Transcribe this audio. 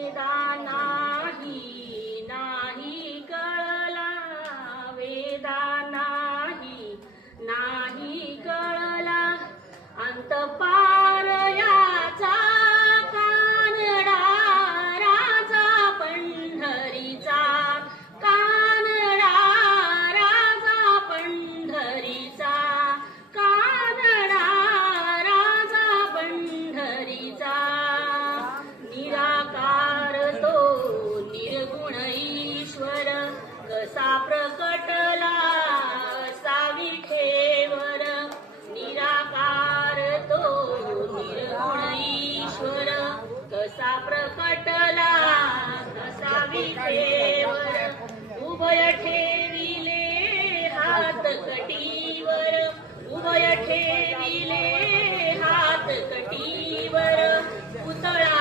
वेदा नाही नाही कळला, वेदा नाही नाही कळला, अंत पार याचा कानडा राजा पंढरीचा, कानडा राजा पंढरीचा, कानडा राजा पंढरीचा. निराकार तो निर्गुण ईश्वर, कसा प्रकटला असा विठेवर. निराकार तो निर्गुण ईश्वर, कसा प्रकटला असा विठेवर. उभय ठेविले हात कटीवर, उभय ठेविले हात कटीवर, पुतळा